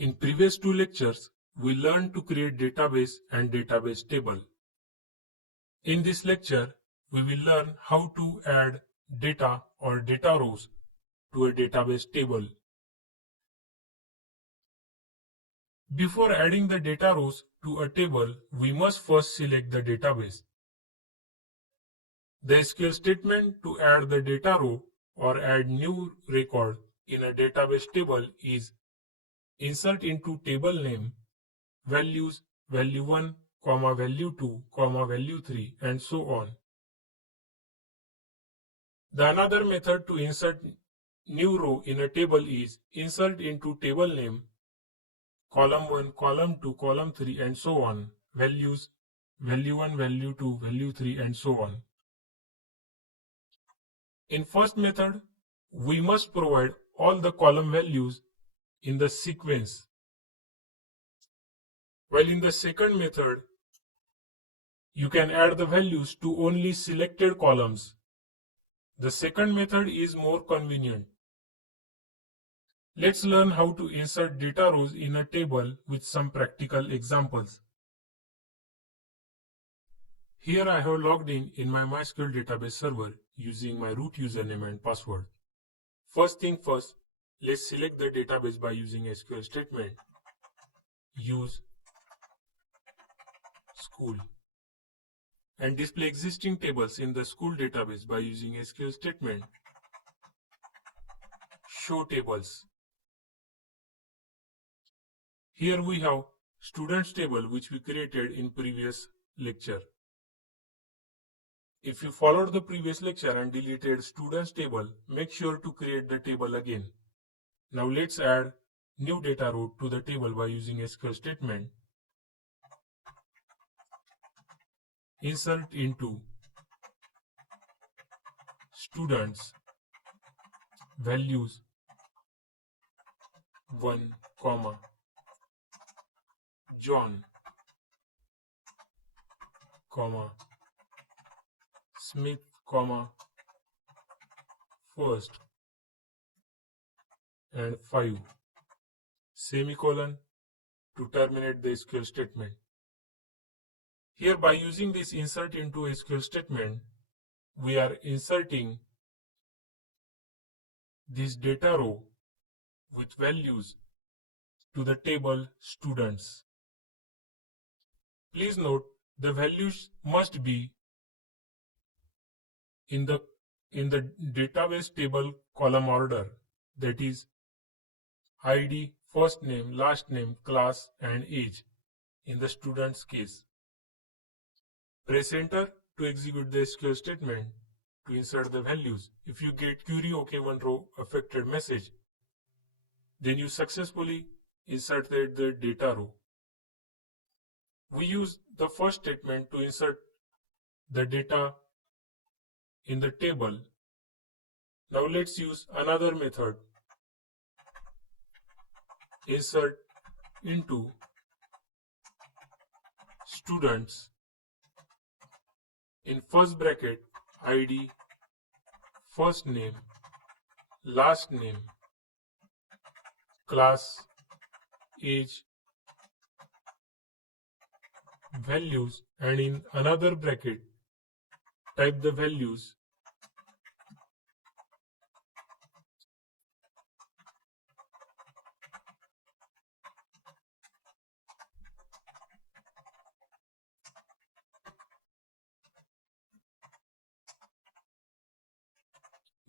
In previous two lectures, we learned to create database and database table. In this lecture, we will learn how to add data or data rows to a database table. Before adding the data rows to a table, we must first select the database. The SQL statement to add the data row or add new record in a database table is insert into table name, values, value 1, value 2, value 3, and so on. The another method to insert new row in a table is insert into table name, column 1, column 2, column 3, and so on, values, value 1, value 2, value 3, and so on. In first method, we must provide all the column values in the sequence. While in the second method, you can add the values to only selected columns. The second method is more convenient. Let's learn how to insert data rows in a table with some practical examples. Here I have logged in my MySQL database server using my root username and password. First thing first, let's select the database by using SQL statement. Use school and display existing tables in the school database by using SQL statement. Show tables. Here we have students table which we created in previous lecture. If you followed the previous lecture and deleted students table, make sure to create the table again. Now let's add new data row to the table by using SQL statement. Insert into students values 1, John, Smith, first, and 5, semicolon to terminate the SQL statement. Here by using this insert into SQL statement, we are inserting this data row with values to the table students. Please note the values must be in the database table column order, that is ID, first name, last name, class, and age in the student's case. Press enter to execute the SQL statement to insert the values. If you get query OK one row affected message, then you successfully inserted the data row. We use the first statement to insert the data in the table. Now let's use another method. Insert into students in first bracket ID, first name, last name, class, age, values, and in another bracket type the values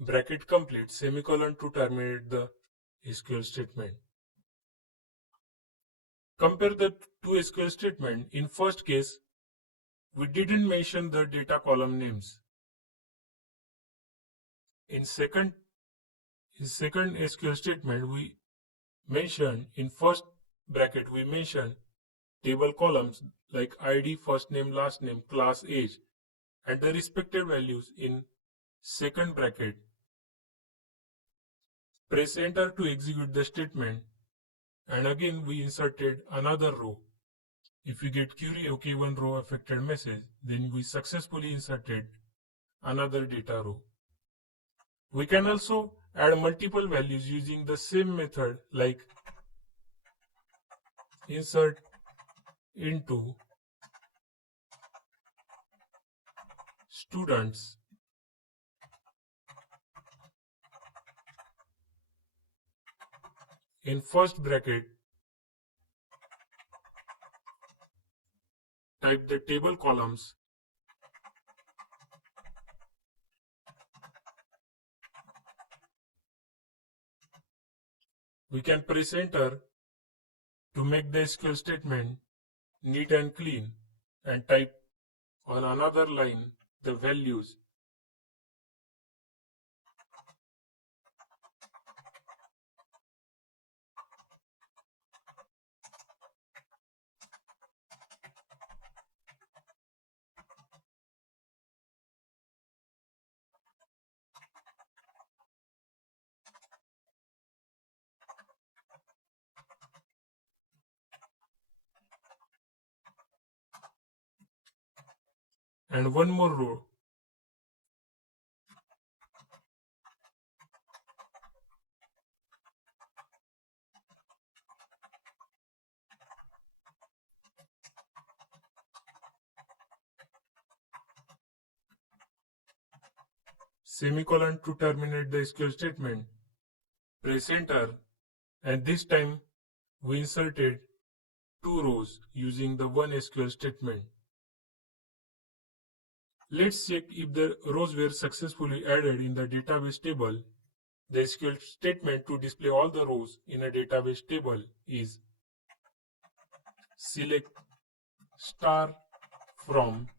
bracket complete, semicolon to terminate the SQL statement. Compare the two SQL statements. In first case, we didn't mention the data column names. In second SQL statement, we mentioned in first bracket we mentioned table columns like ID, first name, last name, class, age, and the respective values in second bracket. Press enter to execute the statement, and again we inserted another row. If you get query OK one row affected message, then we successfully inserted another data row. We can also add multiple values using the same method like insert into students in first bracket, type the table columns we can press enter to make the SQL statement neat and clean and type on another line the values. And one more row. Semicolon to terminate the SQL statement. Press enter, and this time we inserted two rows using the one SQL statement. Let's check if the rows were successfully added in the database table. The SQL statement to display all the rows in a database table is select star from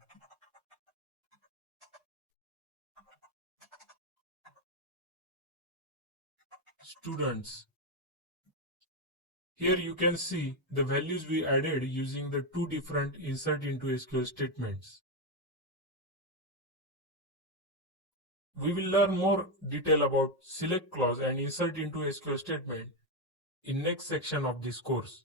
students. Here you can see the values we added using the two different insert into SQL statements. We will learn more detail about select clause and insert into SQL statement in next section of this course.